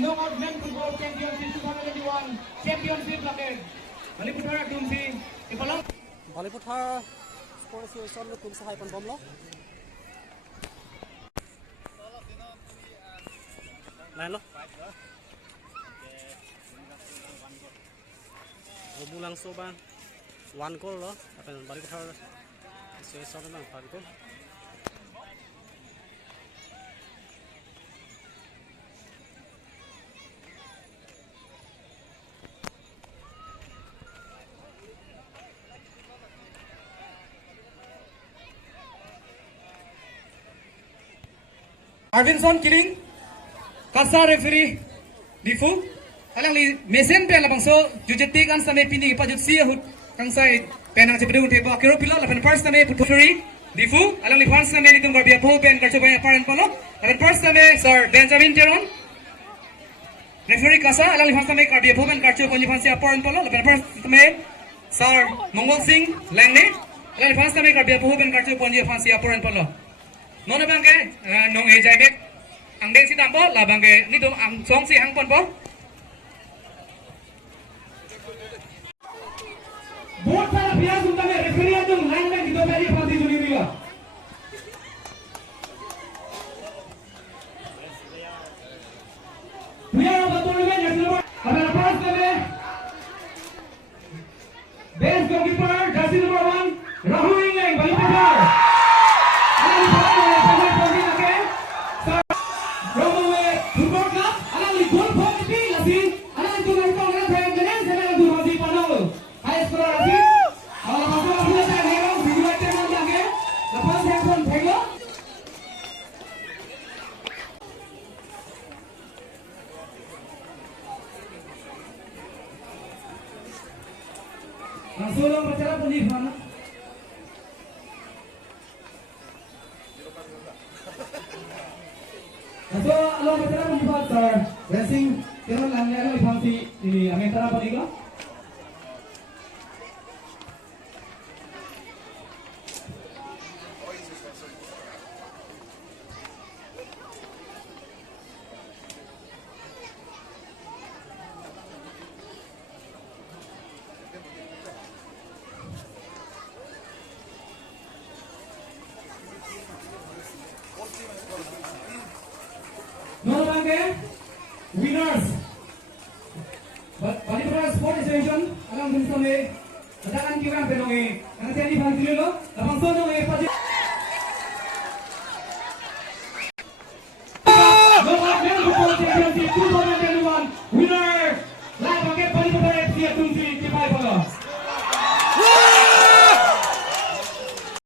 Knockout Men Football Championship 2021 Championship lake Baliputhar Tumsi ipalang Baliputhar Sports Association lo tum sahay pan bomlo lain lo bulang soban 1 goal lo apa Baliputhar Association nang 1 goal Arvinson Kiling Kasa referee Difu alang li mesen pe labang so jujeti kan same pini pa jutsi hut kang sai penang cepedu te ba kiro pila lapan first same puturi Difu alang li first same ni tum garbia ball pen karcho baya parent palo lapan first same sir Benjamin Teron referee Kasa alang li first same garbia ball pen karcho ponji fansi parent palo lapan first same sir Mongol Singh Langne alang li first same garbia ball pen karcho ponji fansi parent palo Nona bangke nong ejai bek ang deng si tampo la bangke ni tum ang song si hang pon po बहुत सारा अभ्यास उनका में referee जो line में किधर पहले फांसी जुड़ी हुई है भैया बतौर में नेशनल हमारा पास में base goalkeeper jersey number 1 Rahul England बलिपुथर Langsung bicara pun di mana? Langsung lo bicara pun di mana? Racing kira langnya lo ifansi ini amentara pun juga. No bangke winners Baliputhar Sports Association alam din sa may katakan kiwang penongi ang tiyani pang tililo lapang sono